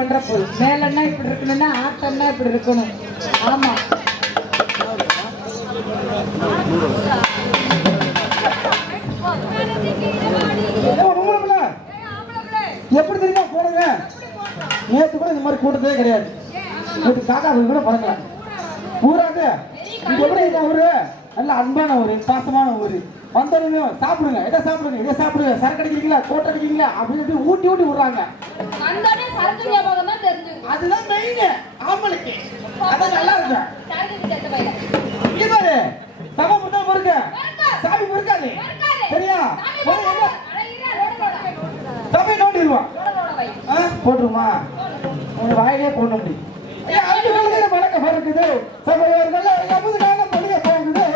ஒன்றரை போல். மேலன்னா இப்படி இருக்கணும்னா ஆட்டம்னா இப்படி இருக்கணும். ஆமா எப்படி தெரியுமா போடுங்க? நேற்று கூட இந்த மாதிரி கூட்டத்தே கிடையாது. நேற்று காக்கா கூட பறக்கலாம் ஊராது. இது எப்படி அவரு நல்ல அன்பான ஊரு, பாசமான ஊரு. வந்தவங்க சாப்பிடுங்க, எதை சாப்பிடுங்க, இதை சாப்பிடுங்க, சரக்கு அடிக்கிறீங்களா, கோட்டை அடிக்கிறீங்களா அப்படின்னு ஊட்டி ஊட்டி விடுறாங்க. அதுதான் மெயின் ஆம்பளைக்கு. அதான் நல்லா இருக்கு. இவரு சம புத்தகம் இருக்கு, சாமி இருக்காது. சரியா? சபை நோண்டிடுவான். போட்டுருமா? உங்க வாயிலே போட முடியும். வணக்கம் இருக்குது சபையோர்கள் எவ்வளவு பள்ளிய போகுது.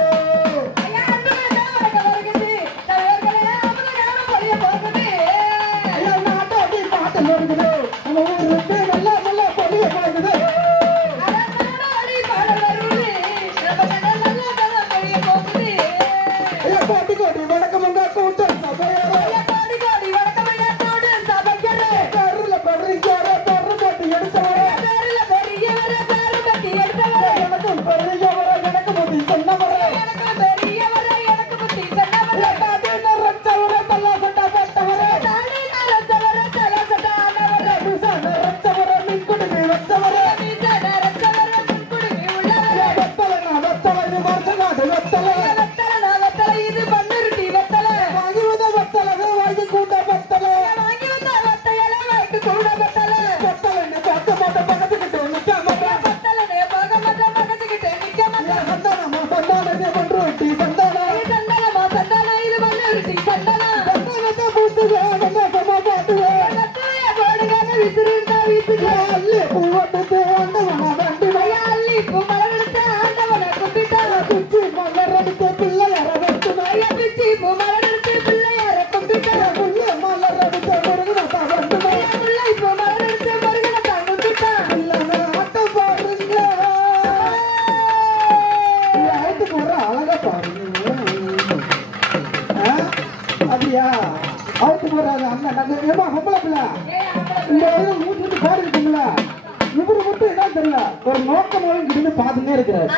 ஒரு நோக்கமாக பார்த்துன்னே இருக்கிறார்.